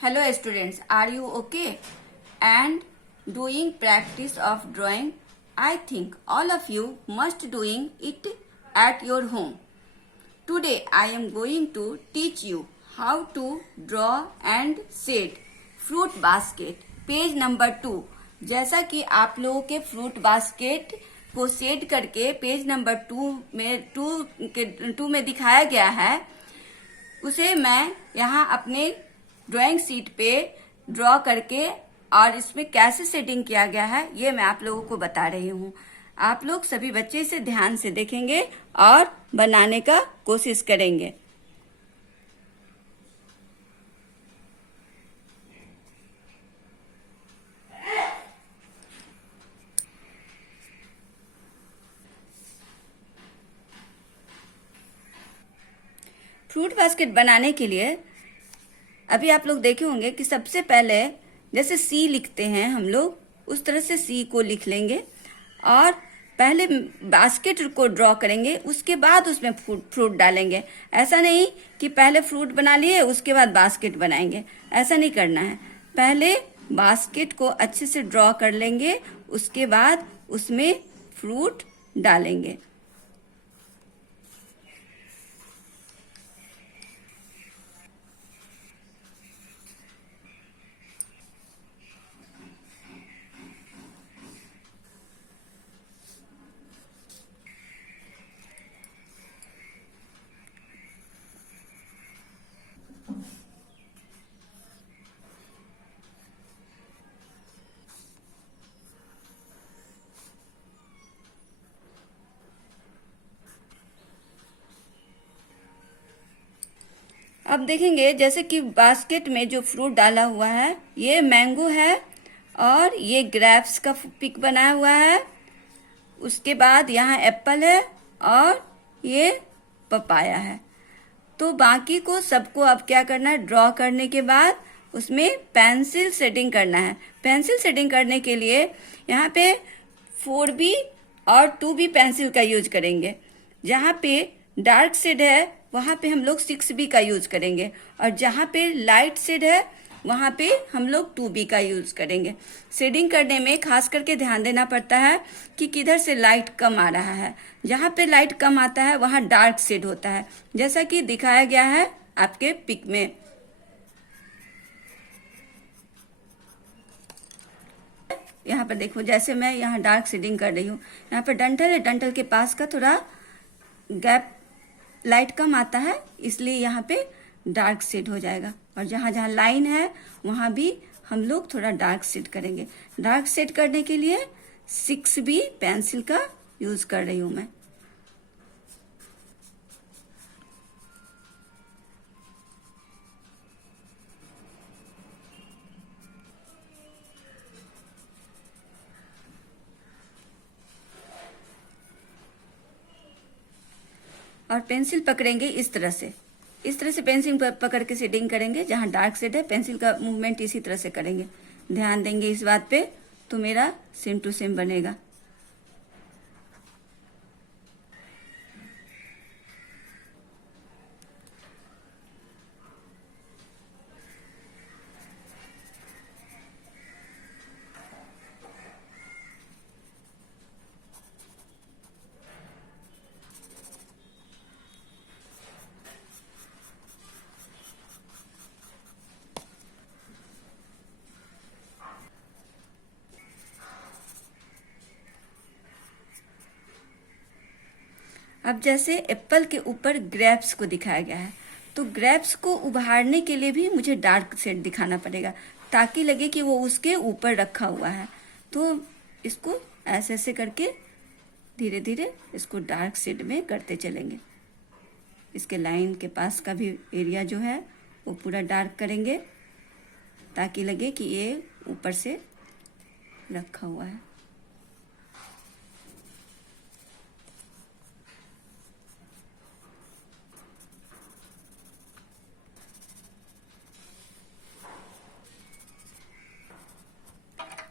Hello students, are you okay? And doing practice of drawing? I think all of you must doing it at your home. Today I am going to teach you how to draw and shade fruit basket. Page number 2। जैसा कि आप लोगों के fruit basket को shade करके page number 2 में दिखाया गया है, उसे मैं यहाँ अपने ड्राइंग शीट पे ड्रॉ करके और इसमें कैसे सेटिंग किया गया है ये मैं आप लोगों को बता रही हूँ। आप लोग सभी बच्चे इसे ध्यान से देखेंगे और बनाने का कोशिश करेंगे। फ्रूट बास्केट बनाने के लिए अभी आप लोग देखे होंगे कि सबसे पहले जैसे सी लिखते हैं हम लोग, उस तरह से सी को लिख लेंगे और पहले बास्केट को ड्रॉ करेंगे, उसके बाद उसमें फ्रूट डालेंगे। ऐसा नहीं कि पहले फ्रूट बना लिए उसके बाद बास्केट बनाएंगे, ऐसा नहीं करना है। पहले बास्केट को अच्छे से ड्रॉ कर लेंगे, उसके बाद उसमें फ्रूट डालेंगे। अब देखेंगे जैसे कि बास्केट में जो फ्रूट डाला हुआ है ये मैंगो है और ये ग्रेप्स का पिक बनाया हुआ है। उसके बाद यहाँ एप्पल है और ये पपाया है। तो बाकी को सबको अब क्या करना है, ड्रॉ करने के बाद उसमें पेंसिल शेडिंग करना है। पेंसिल शेडिंग करने के लिए यहाँ पे 4B और 2B पेंसिल का यूज करेंगे। जहाँ पे डार्क शेड है वहाँ पे हम लोग 6B का यूज करेंगे और जहाँ पे लाइट शेड है वहाँ पे हम लोग 2B का यूज करेंगे। शेडिंग करने में खास करके ध्यान देना पड़ता है कि किधर से लाइट कम आ रहा है। जहाँ पे लाइट कम आता है वहाँ डार्क शेड होता है, जैसा कि दिखाया गया है आपके पिक में। यहाँ पर देखो, जैसे मैं यहाँ डार्क शेडिंग कर रही हूँ, यहाँ पर डंठल है, डंठल के पास का थोड़ा गैप लाइट कम आता है, इसलिए यहाँ पे डार्क शेड हो जाएगा। और जहाँ जहाँ लाइन है वहाँ भी हम लोग थोड़ा डार्क शेड करेंगे। डार्क शेड करने के लिए 6B पेंसिल का यूज कर रही हूँ मैं। और पेंसिल पकड़ेंगे इस तरह से पेंसिल पकड़ के शेडिंग करेंगे। जहाँ डार्क शेड है पेंसिल का मूवमेंट इसी तरह से करेंगे। ध्यान देंगे इस बात पे तो मेरा सेम टू सेम बनेगा। अब जैसे एप्पल के ऊपर ग्रेप्स को दिखाया गया है, तो ग्रेप्स को उभारने के लिए भी मुझे डार्क शेड दिखाना पड़ेगा ताकि लगे कि वो उसके ऊपर रखा हुआ है। तो इसको ऐसे ऐसे करके धीरे धीरे इसको डार्क शेड में करते चलेंगे। इसके लाइन के पास का भी एरिया जो है वो पूरा डार्क करेंगे ताकि लगे कि ये ऊपर से रखा हुआ है।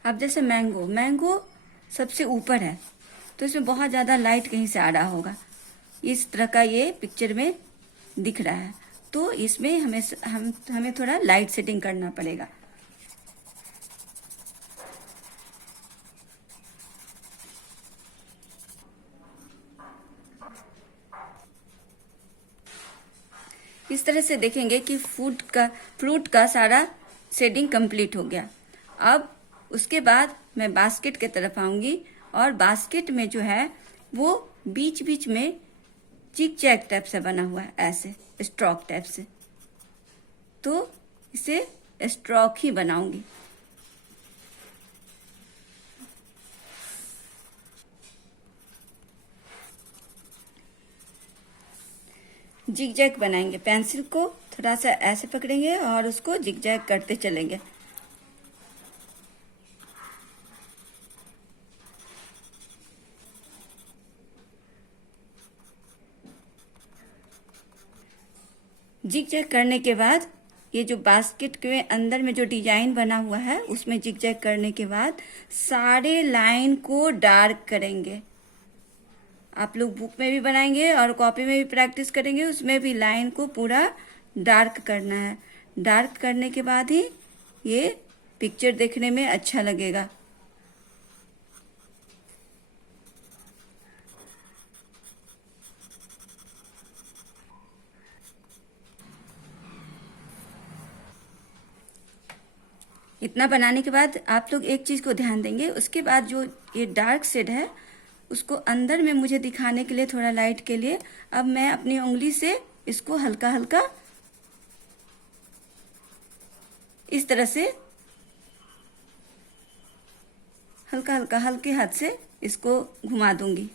अब जैसे मैंगो सबसे ऊपर है तो इसमें बहुत ज़्यादा लाइट कहीं से आ रहा होगा, इस तरह का ये पिक्चर में दिख रहा है। तो इसमें हमें थोड़ा लाइट सेटिंग करना पड़ेगा। इस तरह से देखेंगे कि फ्रूट का सारा शेडिंग कंप्लीट हो गया। अब उसके बाद मैं बास्केट की तरफ आऊंगी और बास्केट में जो है वो बीच बीच में जिग जैग टाइप से बना हुआ है, ऐसे स्ट्रोक टाइप से, तो इसे स्ट्रोक ही बनाऊंगी। जिग जैग बनाएंगे, पेंसिल को थोड़ा सा ऐसे पकड़ेंगे और उसको जिग जैग करते चलेंगे। जिग जैग करने के बाद ये जो बास्केट के अंदर में जो डिजाइन बना हुआ है उसमें जिग जैग करने के बाद सारे लाइन को डार्क करेंगे। आप लोग बुक में भी बनाएंगे और कॉपी में भी प्रैक्टिस करेंगे, उसमें भी लाइन को पूरा डार्क करना है। डार्क करने के बाद ही ये पिक्चर देखने में अच्छा लगेगा। इतना बनाने के बाद आप लोग एक चीज को ध्यान देंगे, उसके बाद जो ये डार्क शेड है उसको अंदर में मुझे दिखाने के लिए, थोड़ा लाइट के लिए, अब मैं अपनी उंगली से इसको हल्का हल्का इस तरह से हल्का हल्का हल्के हाथ से इसको घुमा दूंगी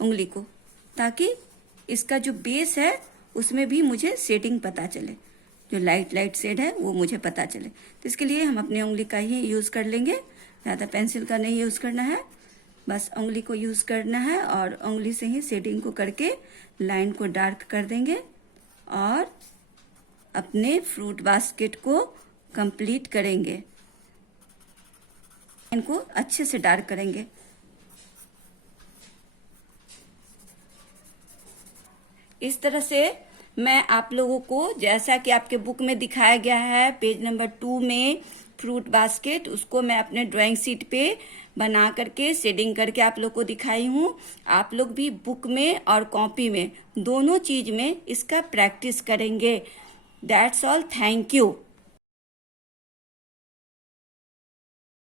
उंगली को, ताकि इसका जो बेस है उसमें भी मुझे शेडिंग पता चले, जो लाइट शेड है वो मुझे पता चले। तो इसके लिए हम अपनी उंगली का ही यूज़ कर लेंगे, ज़्यादा पेंसिल का नहीं यूज़ करना है, बस उंगली को यूज़ करना है और उंगली से ही शेडिंग को करके लाइन को डार्क कर देंगे और अपने फ्रूट बास्केट को कंप्लीट करेंगे। इनको अच्छे से डार्क करेंगे। इस तरह से मैं आप लोगों को, जैसा कि आपके बुक में दिखाया गया है पेज नंबर 2 में फ्रूट बास्केट, उसको मैं अपने ड्राइंग शीट पे बना करके शेडिंग करके आप लोग को दिखाई हूँ। आप लोग भी बुक में और कॉपी में दोनों चीज में इसका प्रैक्टिस करेंगे। That's all, thank you.